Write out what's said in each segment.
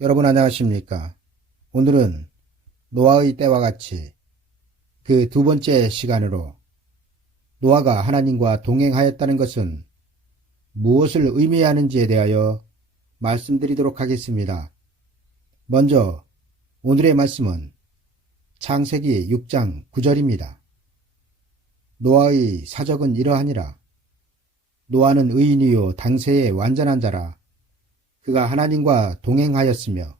여러분 안녕하십니까? 오늘은 노아의 때와 같이 그 두 번째 시간으로 노아가 하나님과 동행하였다는 것은 무엇을 의미하는지에 대하여 말씀드리도록 하겠습니다. 먼저 오늘의 말씀은 창세기 6장 9절입니다. 노아의 사적은 이러하니라. 노아는 의인이요 당세의 완전한 자라. 그가 하나님과 동행하였으며.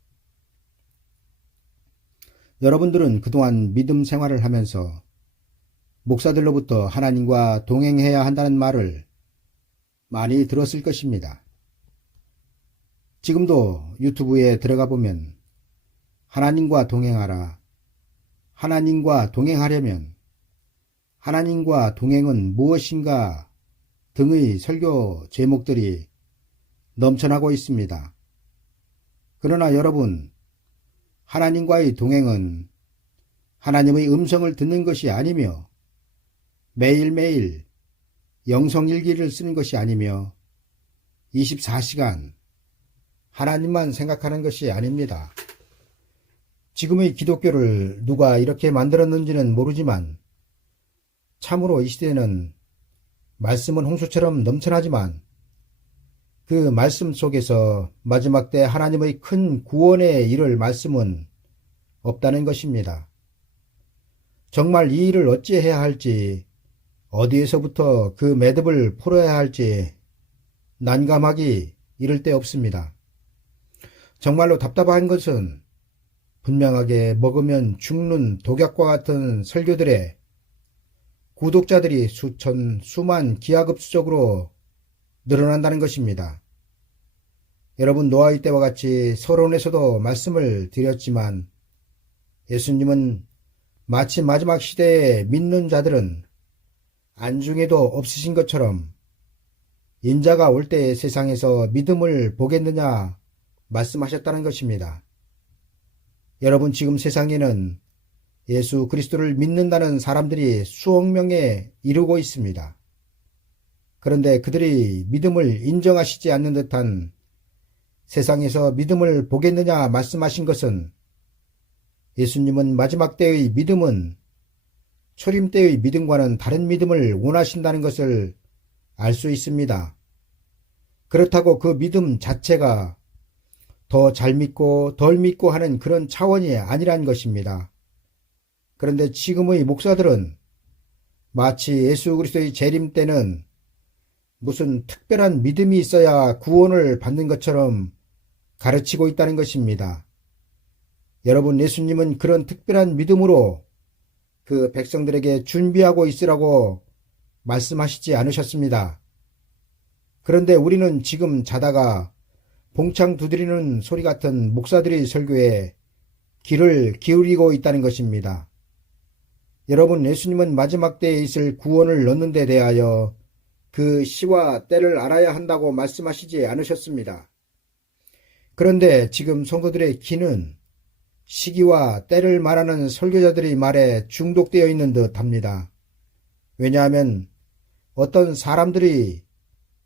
여러분들은 그동안 믿음 생활을 하면서 목사들로부터 하나님과 동행해야 한다는 말을 많이 들었을 것입니다. 지금도 유튜브에 들어가 보면 하나님과 동행하라, 하나님과 동행하려면 하나님과 동행은 무엇인가 등의 설교 제목들이 넘쳐나고 있습니다. 그러나 여러분, 하나님과의 동행은 하나님의 음성을 듣는 것이 아니며 매일매일 영성일기를 쓰는 것이 아니며 24시간 하나님만 생각하는 것이 아닙니다. 지금의 기독교를 누가 이렇게 만들었는지는 모르지만 참으로 이 시대는 말씀은 홍수처럼 넘쳐나지만 그 말씀 속에서 마지막 때 하나님의 큰 구원에 이를 말씀은 없다는 것입니다. 정말 이 일을 어찌해야 할지, 어디에서부터 그 매듭을 풀어야 할지 난감하기 이를 데 없습니다. 정말로 답답한 것은 분명하게 먹으면 죽는 독약과 같은 설교들에 구독자들이 수천, 수만 기하급수적으로 늘어난다는 것입니다. 여러분, 노아의 때와 같이 서론에서도 말씀을 드렸지만 예수님은 마치 마지막 시대에 믿는 자들은 안중에도 없으신 것처럼 인자가 올 때의 세상에서 믿음을 보겠느냐 말씀하셨다는 것입니다. 여러분, 지금 세상에는 예수 그리스도를 믿는다는 사람들이 수억 명에 이르고 있습니다. 그런데 그들이 믿음을 인정하시지 않는 듯한 세상에서 믿음을 보겠느냐 말씀하신 것은 예수님은 마지막 때의 믿음은 초림 때의 믿음과는 다른 믿음을 원하신다는 것을 알 수 있습니다. 그렇다고 그 믿음 자체가 더 잘 믿고 덜 믿고 하는 그런 차원이 아니란 것입니다. 그런데 지금의 목사들은 마치 예수 그리스도의 재림 때는 무슨 특별한 믿음이 있어야 구원을 받는 것처럼 가르치고 있다는 것입니다. 여러분, 예수님은 그런 특별한 믿음으로 그 백성들에게 준비하고 있으라고 말씀하시지 않으셨습니다. 그런데 우리는 지금 자다가 봉창 두드리는 소리 같은 목사들의 설교에 귀를 기울이고 있다는 것입니다. 여러분, 예수님은 마지막 때에 있을 구원을 넣는 데 대하여 그 시와 때를 알아야 한다고 말씀하시지 않으셨습니다. 그런데 지금 성도들의 귀는 시기와 때를 말하는 설교자들의 말에 중독되어 있는 듯 합니다. 왜냐하면 어떤 사람들이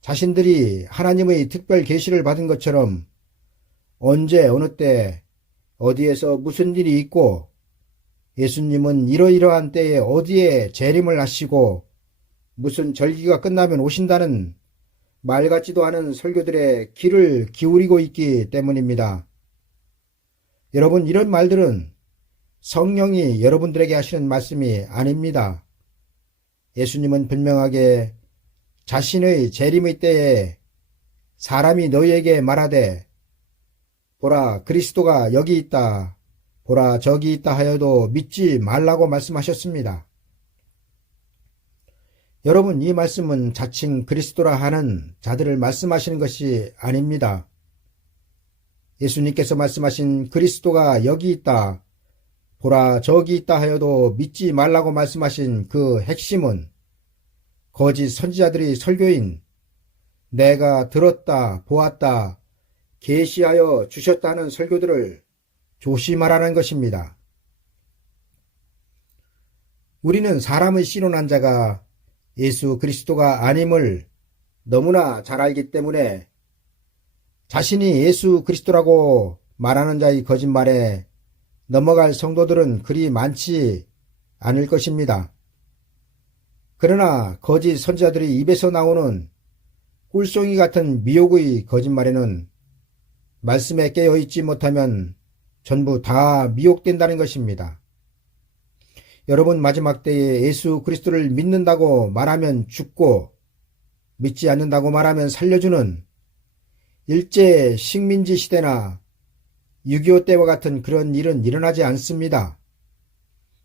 자신들이 하나님의 특별 계시를 받은 것처럼 언제 어느 때 어디에서 무슨 일이 있고 예수님은 이러이러한 때에 어디에 재림을 하시고 무슨 절기가 끝나면 오신다는 말 같지도 않은 설교들의 귀를 기울이고 있기 때문입니다. 여러분, 이런 말들은 성령이 여러분들에게 하시는 말씀이 아닙니다. 예수님은 분명하게 자신의 재림의 때에 사람이 너희에게 말하되 보라 그리스도가 여기 있다, 보라 저기 있다 하여도 믿지 말라고 말씀하셨습니다. 여러분, 이 말씀은 자칭 그리스도라 하는 자들을 말씀하시는 것이 아닙니다. 예수님께서 말씀하신 그리스도가 여기 있다, 보라 저기 있다 하여도 믿지 말라고 말씀하신 그 핵심은 거짓 선지자들의 설교인 내가 들었다, 보았다, 계시하여 주셨다는 설교들을 조심하라는 것입니다. 우리는 사람의 씨론한 자가 예수 그리스도가 아님을 너무나 잘 알기 때문에 자신이 예수 그리스도라고 말하는 자의 거짓말에 넘어갈 성도들은 그리 많지 않을 것입니다. 그러나 거짓 선지자들의 입에서 나오는 꿀송이 같은 미혹의 거짓말에는 말씀에 깨어있지 못하면 전부 다 미혹된다는 것입니다. 여러분, 마지막 때에 예수 그리스도를 믿는다고 말하면 죽고 믿지 않는다고 말하면 살려주는 일제 식민지 시대나 6.25 때와 같은 그런 일은 일어나지 않습니다.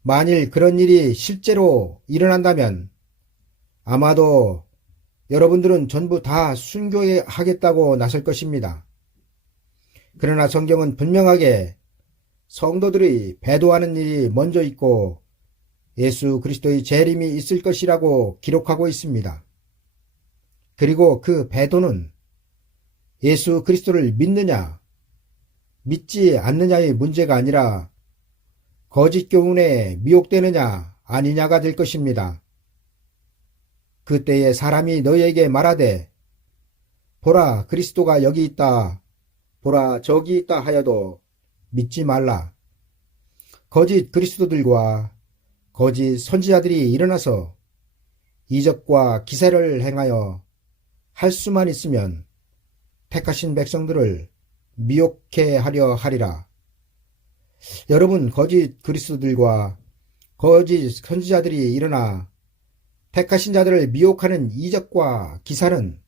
만일 그런 일이 실제로 일어난다면 아마도 여러분들은 전부 다 순교하겠다고 나설 것입니다. 그러나 성경은 분명하게 성도들이 배도하는 일이 먼저 있고 예수 그리스도의 재림이 있을 것이라고 기록하고 있습니다. 그리고 그 배도는 예수 그리스도를 믿느냐 믿지 않느냐의 문제가 아니라 거짓 교훈에 미혹되느냐 아니냐가 될 것입니다. 그때에 사람이 너희에게 말하되 보라 그리스도가 여기 있다 보라 저기 있다 하여도 믿지 말라. 거짓 그리스도들과 거짓 선지자들이 일어나서 이적과 기사를 행하여 할 수만 있으면 택하신 백성들을 미혹해 하려 하리라. 여러분, 거짓 그리스도들과 거짓 선지자들이 일어나 택하신 자들을 미혹하는 이적과 기사는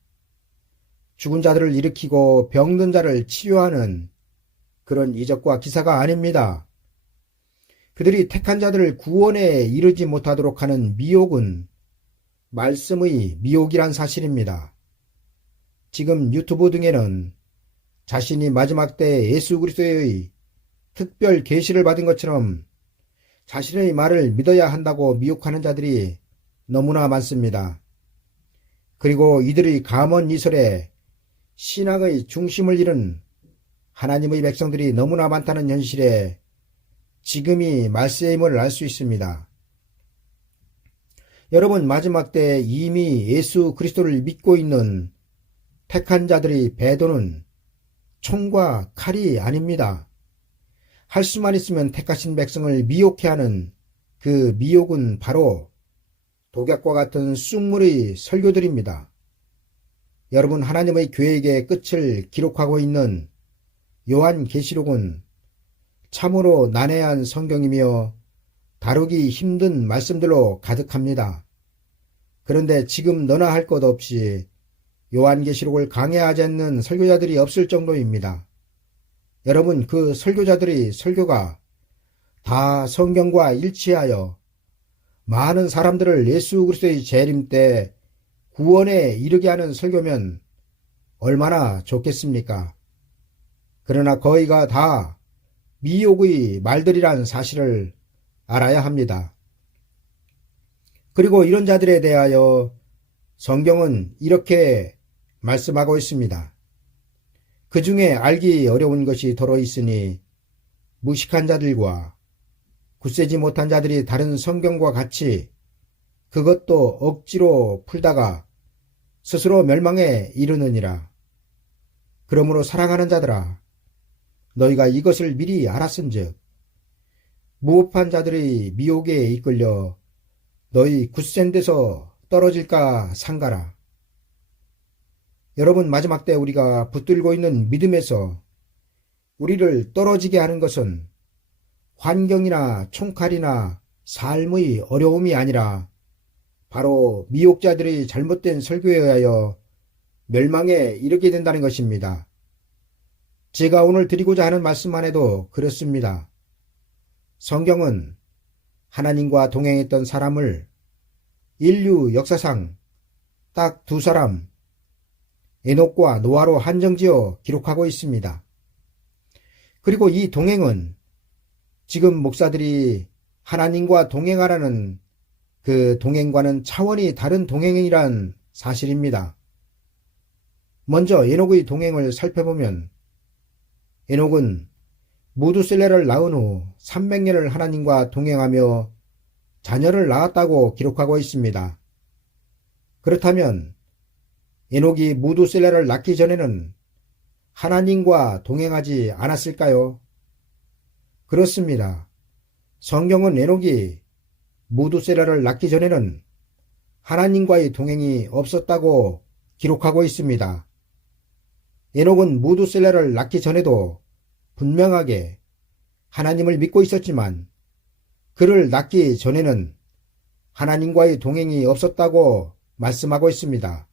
죽은 자들을 일으키고 병든 자를 치료하는 그런 이적과 기사가 아닙니다. 그들이 택한 자들을 구원에 이르지 못하도록 하는 미혹은 말씀의 미혹이란 사실입니다. 지금 유튜브 등에는 자신이 마지막 때 예수 그리스도의 특별 계시를 받은 것처럼 자신의 말을 믿어야 한다고 미혹하는 자들이 너무나 많습니다. 그리고 이들의 감언 이설에 신앙의 중심을 잃은 하나님의 백성들이 너무나 많다는 현실에 지금이 말세임을 알 수 있습니다. 여러분, 마지막 때 이미 예수 그리스도를 믿고 있는 택한 자들의 배도는 총과 칼이 아닙니다. 할 수만 있으면 택하신 백성을 미혹해 하는 그 미혹은 바로 독약과 같은 쑥물의 설교들입니다. 여러분, 하나님의 계획의 끝을 기록하고 있는 요한계시록은 참으로 난해한 성경이며 다루기 힘든 말씀들로 가득합니다. 그런데 지금 너나 할 것 없이 요한계시록을 강해하지 않는 설교자들이 없을 정도입니다. 여러분, 그 설교자들의 설교가 다 성경과 일치하여 많은 사람들을 예수 그리스도의 재림 때 구원에 이르게 하는 설교면 얼마나 좋겠습니까? 그러나 거의가 다 미혹의 말들이란 사실을 알아야 합니다. 그리고 이런 자들에 대하여 성경은 이렇게 말씀하고 있습니다. 그 중에 알기 어려운 것이 더러 있으니 무식한 자들과 굳세지 못한 자들이 다른 성경과 같이 그것도 억지로 풀다가 스스로 멸망에 이르느니라. 그러므로 사랑하는 자들아, 너희가 이것을 미리 알았은즉 무법한 자들의 미혹에 이끌려 너희 굳센 데서 떨어질까 상가라. 여러분, 마지막 때 우리가 붙들고 있는 믿음에서 우리를 떨어지게 하는 것은 환경이나 총칼이나 삶의 어려움이 아니라 바로 미혹자들의 잘못된 설교에 의하여 멸망에 이르게 된다는 것입니다. 제가 오늘 드리고자 하는 말씀만 해도 그렇습니다. 성경은 하나님과 동행했던 사람을 인류 역사상 딱 두 사람, 에녹과 노아로 한정지어 기록하고 있습니다. 그리고 이 동행은 지금 목사들이 하나님과 동행하라는 그 동행과는 차원이 다른 동행이란 사실입니다. 먼저 에녹의 동행을 살펴보면 에녹은 무두셀레를 낳은 후 300년을 하나님과 동행하며 자녀를 낳았다고 기록하고 있습니다. 그렇다면 에녹이 무두셀레를 낳기 전에는 하나님과 동행하지 않았을까요? 그렇습니다. 성경은 에녹이 무두셀라를 낳기 전에는 하나님과의 동행이 없었다고 기록하고 있습니다. 에녹은 무두셀라를 낳기 전에도 분명하게 하나님을 믿고 있었지만 그를 낳기 전에는 하나님과의 동행이 없었다고 말씀하고 있습니다.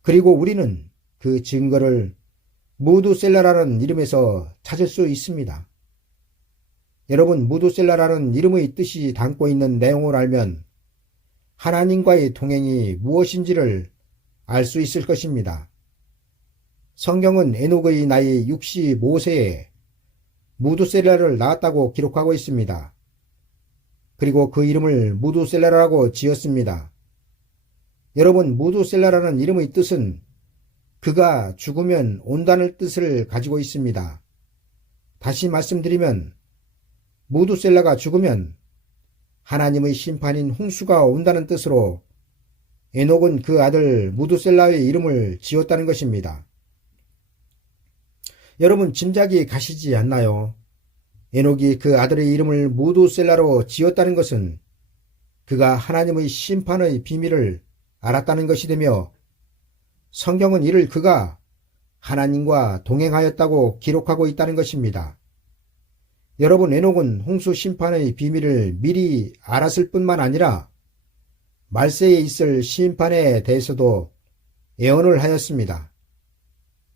그리고 우리는 그 증거를 무두셀라라는 이름에서 찾을 수 있습니다. 여러분, 무두셀라라는 이름의 뜻이 담고 있는 내용을 알면 하나님과의 동행이 무엇인지를 알 수 있을 것입니다. 성경은 에녹의 나이 65세에 무두셀라를 낳았다고 기록하고 있습니다. 그리고 그 이름을 무두셀라라고 지었습니다. 여러분, 무두셀라라는 이름의 뜻은 그가 죽으면 온다는 뜻을 가지고 있습니다. 다시 말씀드리면 무두셀라가 죽으면 하나님의 심판인 홍수가 온다는 뜻으로 에녹은 그 아들 무두셀라의 이름을 지었다는 것입니다. 여러분, 짐작이 가시지 않나요? 에녹이 그 아들의 이름을 무두셀라로 지었다는 것은 그가 하나님의 심판의 비밀을 알았다는 것이 되며 성경은 이를 그가 하나님과 동행하였다고 기록하고 있다는 것입니다. 여러분, 에녹은 홍수 심판의 비밀을 미리 알았을 뿐만 아니라 말세에 있을 심판에 대해서도 예언을 하였습니다.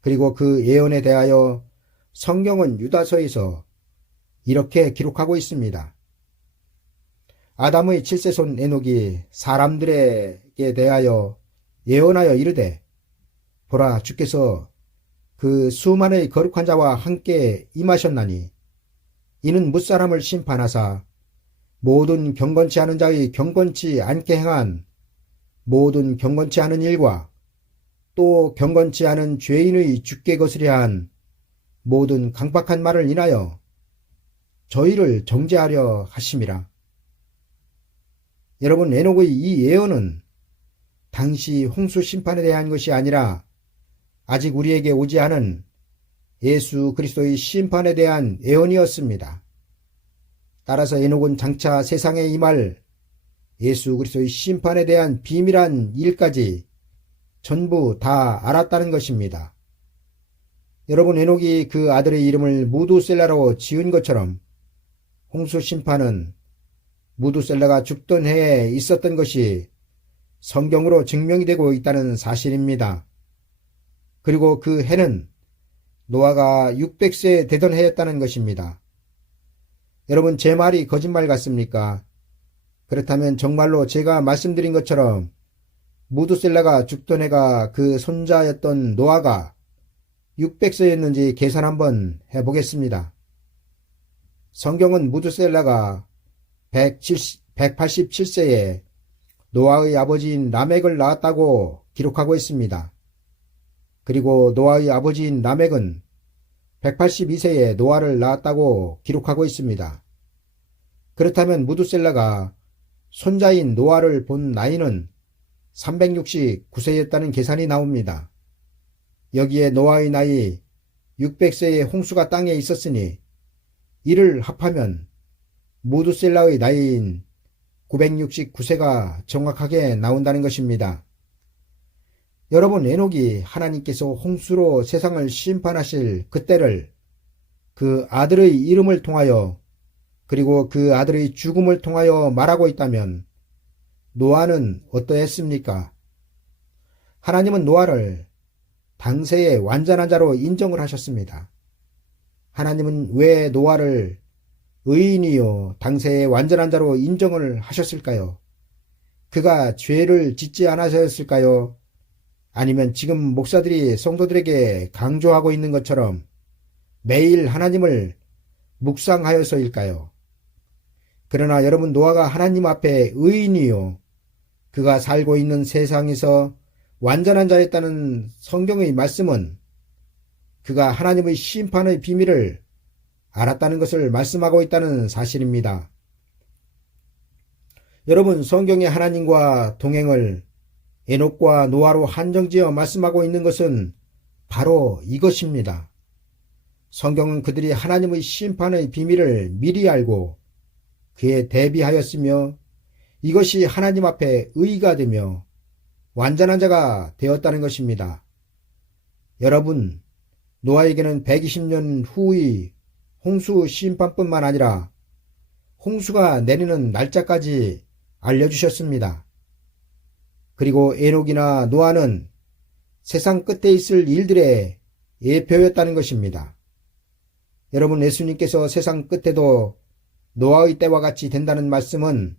그리고 그 예언에 대하여 성경은 유다서에서 이렇게 기록하고 있습니다. 아담의 7세손 에녹이 사람들에게 대하여 예언하여 이르되 보라, 주께서 그 수만의 거룩한 자와 함께 임하셨나니 이는 무사람을 심판하사 모든 경건치 않은 자의 경건치 않게 행한 모든 경건치 않은 일과 또 경건치 않은 죄인의 죽게 거스려 한 모든 강박한 말을 인하여 저희를 정죄하려 하심이라. 여러분, 에녹의 이 예언은 당시 홍수 심판에 대한 것이 아니라 아직 우리에게 오지 않은 예수 그리스도의 심판에 대한 예언이었습니다. 따라서 에녹은 장차 세상에 임할 예수 그리스도의 심판에 대한 비밀한 일까지 전부 다 알았다는 것입니다. 여러분, 에녹이 그 아들의 이름을 무두셀라로 지은 것처럼 홍수 심판은 무두셀라가 죽던 해에 있었던 것이 성경으로 증명이 되고 있다는 사실입니다. 그리고 그 해는 노아가 600세 되던 해였다는 것입니다. 여러분, 제 말이 거짓말 같습니까? 그렇다면 정말로 제가 말씀드린 것처럼 무두셀라가 죽던 해가 그 손자였던 노아가 600세였는지 계산 한번 해보겠습니다. 성경은 무두셀라가 187세에 노아의 아버지인 라멕을 낳았다고 기록하고 있습니다. 그리고 노아의 아버지인 라멕은 182세에 노아를 낳았다고 기록하고 있습니다. 그렇다면 무두셀라가 손자인 노아를 본 나이는 369세였다는 계산이 나옵니다. 여기에 노아의 나이 600세의 홍수가 땅에 있었으니 이를 합하면 무두셀라의 나이인 969세가 정확하게 나온다는 것입니다. 여러분, 에녹이 하나님께서 홍수로 세상을 심판하실 그때를 그 아들의 이름을 통하여 그리고 그 아들의 죽음을 통하여 말하고 있다면 노아는 어떠했습니까? 하나님은 노아를 당세의 완전한 자로 인정을 하셨습니다. 하나님은 왜 노아를 의인이요 당세의 완전한 자로 인정을 하셨을까요? 그가 죄를 짓지 않아서였을까요? 아니면 지금 목사들이 성도들에게 강조하고 있는 것처럼 매일 하나님을 묵상하여서일까요? 그러나 여러분, 노아가 하나님 앞에 의인이요 그가 살고 있는 세상에서 완전한 자였다는 성경의 말씀은 그가 하나님의 심판의 비밀을 알았다는 것을 말씀하고 있다는 사실입니다. 여러분, 성경의 하나님과 동행을 에녹과 노아로 한정지어 말씀하고 있는 것은 바로 이것입니다. 성경은 그들이 하나님의 심판의 비밀을 미리 알고 그에 대비하였으며 이것이 하나님 앞에 의가 되며 완전한 자가 되었다는 것입니다. 여러분, 노아에게는 120년 후의 홍수 심판뿐만 아니라 홍수가 내리는 날짜까지 알려주셨습니다. 그리고 에녹이나 노아는 세상 끝에 있을 일들의 예표였다는 것입니다. 여러분, 예수님께서 세상 끝에도 노아의 때와 같이 된다는 말씀은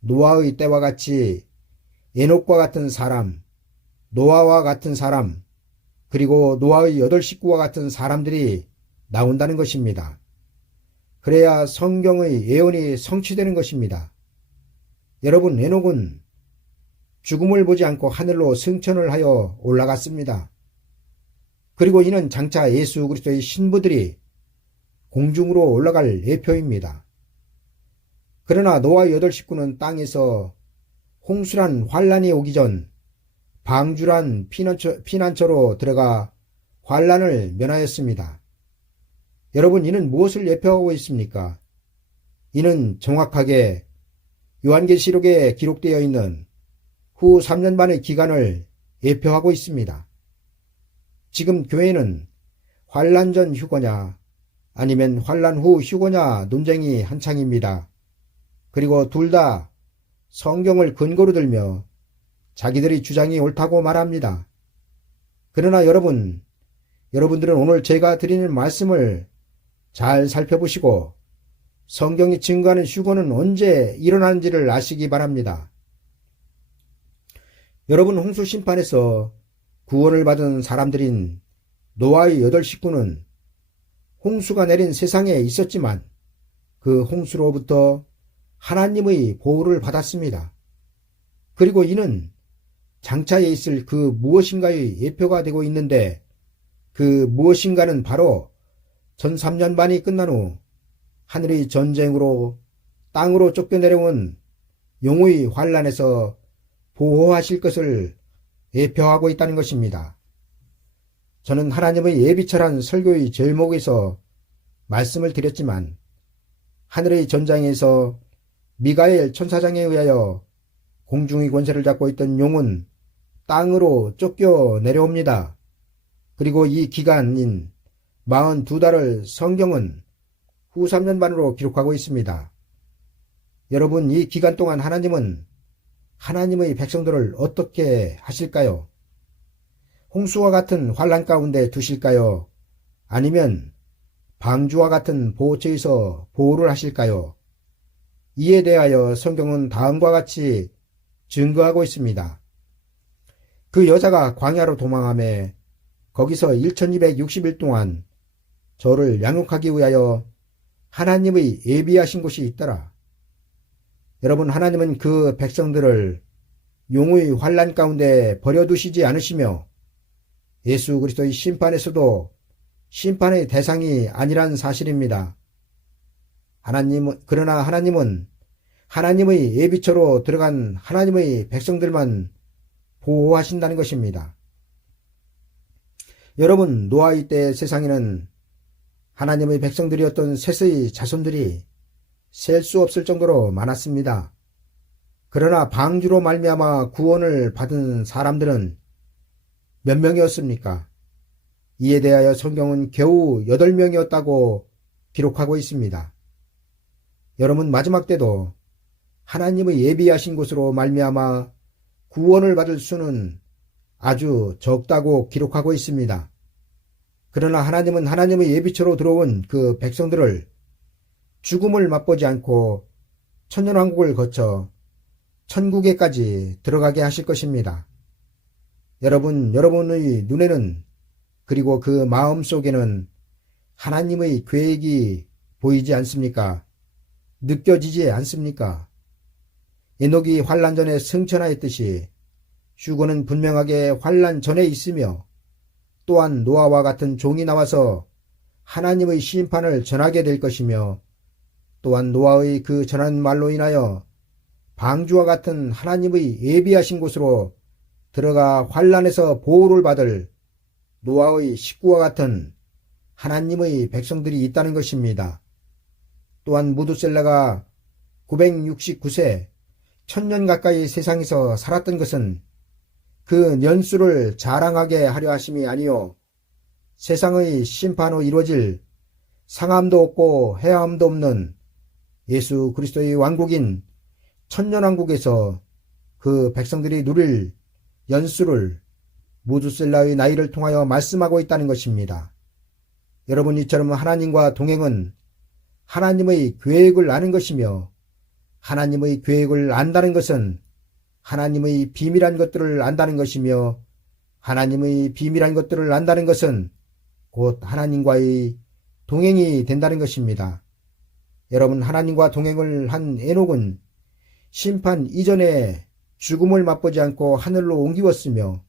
노아의 때와 같이 에녹과 같은 사람, 노아와 같은 사람, 그리고 노아의 8 식구와 같은 사람들이 나온다는 것입니다. 그래야 성경의 예언이 성취되는 것입니다. 여러분, 에녹은 죽음을 보지 않고 하늘로 승천을 하여 올라갔습니다. 그리고 이는 장차 예수 그리스도의 신부들이 공중으로 올라갈 예표입니다. 그러나 노아의 8 식구는 땅에서 홍수란 환란이 오기 전 방주란 피난처로 들어가 환란을 면하였습니다. 여러분, 이는 무엇을 예표하고 있습니까? 이는 정확하게 요한계시록에 기록되어 있는 후 3년 반의 기간을 예표하고 있습니다. 지금 교회는 환란 전 휴거냐 아니면 환란 후 휴거냐 논쟁이 한창입니다. 그리고 둘 다 성경을 근거로 들며 자기들의 주장이 옳다고 말합니다. 그러나 여러분들은 오늘 제가 드리는 말씀을 잘 살펴보시고 성경이 증거하는 휴거는 언제 일어나는지를 아시기 바랍니다. 여러분, 홍수 심판에서 구원을 받은 사람들인 노아의 8 식구는 홍수가 내린 세상에 있었지만 그 홍수로부터 하나님의 보호를 받았습니다. 그리고 이는 장차에 있을 그 무엇인가의 예표가 되고 있는데 그 무엇인가는 바로 전 3년 반이 끝난 후 하늘의 전쟁으로 땅으로 쫓겨내려온 용의 환란에서 보호하실 것을 예표하고 있다는 것입니다. 저는 하나님의 예비철한 설교의 제목에서 말씀을 드렸지만 하늘의 전장에서 미가엘 천사장에 의하여 공중의 권세를 잡고 있던 용은 땅으로 쫓겨 내려옵니다. 그리고 이 기간인 42달을 성경은 후 3년 반으로 기록하고 있습니다. 여러분, 이 기간 동안 하나님은 하나님의 백성들을 어떻게 하실까요? 홍수와 같은 환란 가운데 두실까요? 아니면 방주와 같은 보호처에서 보호를 하실까요? 이에 대하여 성경은 다음과 같이 증거하고 있습니다. 그 여자가 광야로 도망하며 거기서 1260일 동안 저를 양육하기 위하여 하나님의 예비하신 곳이 있더라. 여러분, 하나님은 그 백성들을 용의 환란 가운데 버려두시지 않으시며 예수 그리스도의 심판에서도 심판의 대상이 아니란 사실입니다. 그러나 하나님은 하나님의 예비처로 들어간 하나님의 백성들만 보호하신다는 것입니다. 여러분, 노아의 때 세상에는 하나님의 백성들이었던 셋의 자손들이 셀 수 없을 정도로 많았습니다. 그러나 방주로 말미암아 구원을 받은 사람들은 몇 명이었습니까? 이에 대하여 성경은 겨우 8명이었다고 기록하고 있습니다. 여러분, 마지막 때도 하나님의 예비하신 곳으로 말미암아 구원을 받을 수는 아주 적다고 기록하고 있습니다. 그러나 하나님은 하나님의 예비처로 들어온 그 백성들을 죽음을 맛보지 않고 천년왕국을 거쳐 천국에까지 들어가게 하실 것입니다. 여러분의 눈에는 그리고 그 마음 속에는 하나님의 계획이 보이지 않습니까? 느껴지지 않습니까? 에녹이 환란 전에 승천하였듯이 휴거는 분명하게 환란 전에 있으며 또한 노아와 같은 종이 나와서 하나님의 심판을 전하게 될 것이며 또한 노아의 그 전한 말로 인하여 방주와 같은 하나님의 예비하신 곳으로 들어가 환란에서 보호를 받을 노아의 식구와 같은 하나님의 백성들이 있다는 것입니다. 또한 무두셀라가 969세, 1000년 가까이 세상에서 살았던 것은 그 년수를 자랑하게 하려 하심이 아니요 세상의 심판으로 이루어질 상함도 없고 해함도 없는 예수 그리스도의 왕국인 천년왕국에서 그 백성들이 누릴 연수를 무두셀라의 나이를 통하여 말씀하고 있다는 것입니다. 여러분, 이처럼 하나님과 동행은 하나님의 계획을 아는 것이며, 하나님의 계획을 안다는 것은 하나님의 비밀한 것들을 안다는 것이며, 하나님의 비밀한 것들을 안다는 것은 곧 하나님과의 동행이 된다는 것입니다. 여러분, 하나님과 동행을 한 에녹은 심판 이전에 죽음을 맛보지 않고 하늘로 옮기웠으며,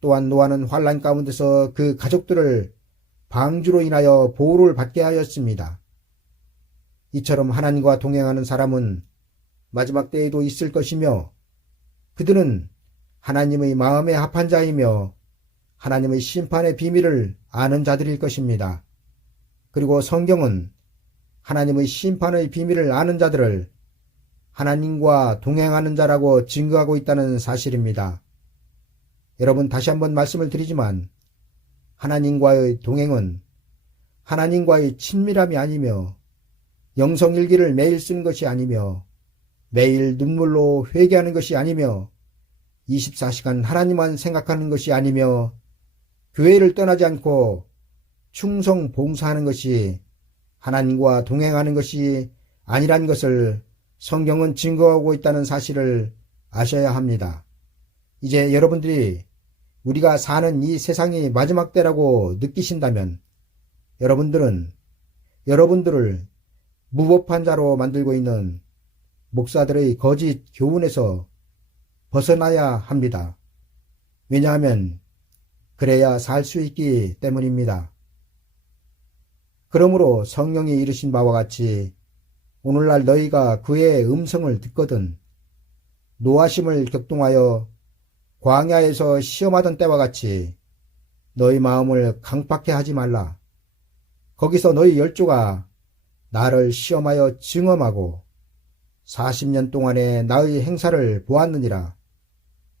또한 노아는 환난 가운데서 그 가족들을 방주로 인하여 보호를 받게 하였습니다. 이처럼 하나님과 동행하는 사람은 마지막 때에도 있을 것이며, 그들은 하나님의 마음에 합한 자이며 하나님의 심판의 비밀을 아는 자들일 것입니다. 그리고 성경은 하나님의 심판의 비밀을 아는 자들을 하나님과 동행하는 자라고 증거하고 있다는 사실입니다. 여러분, 다시 한번 말씀을 드리지만 하나님과의 동행은 하나님과의 친밀함이 아니며 영성일기를 매일 쓰는 것이 아니며 매일 눈물로 회개하는 것이 아니며 24시간 하나님만 생각하는 것이 아니며 교회를 떠나지 않고 충성 봉사하는 것이 하나님과 동행하는 것이 아니란 것을 성경은 증거하고 있다는 사실을 아셔야 합니다. 이제 여러분들이 우리가 사는 이 세상이 마지막 때라고 느끼신다면 여러분들을 무법한 자로 만들고 있는 목사들의 거짓 교훈에서 벗어나야 합니다. 왜냐하면 그래야 살 수 있기 때문입니다. 그러므로 성령이 이르신 바와 같이 오늘날 너희가 그의 음성을 듣거든 노하심을 격동하여 광야에서 시험하던 때와 같이 너희 마음을 강팍해 하지 말라. 거기서 너희 열조가 나를 시험하여 증험하고 40년 동안에 나의 행사를 보았느니라.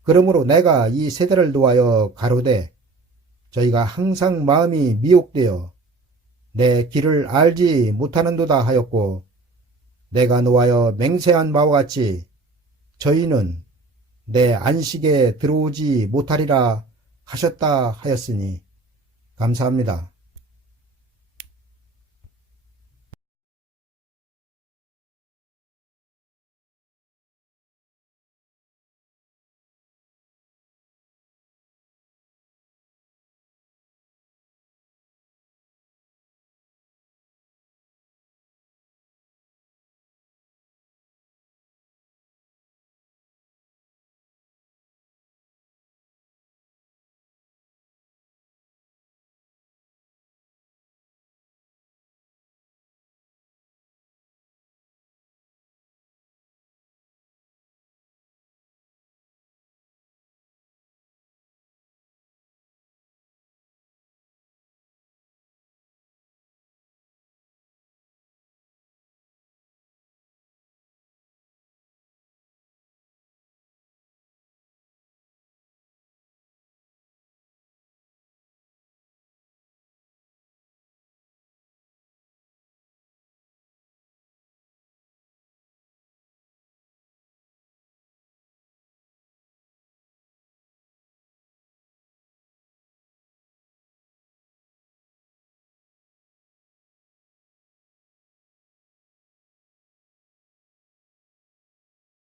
그러므로 내가 이 세대를 노하여 가로되 저희가 항상 마음이 미혹되어 내 길을 알지 못하는도다 하였고, 내가 노하여 맹세한 바와 같이 저희는 내 안식에 들어오지 못하리라 하셨다 하였으니 감사합니다.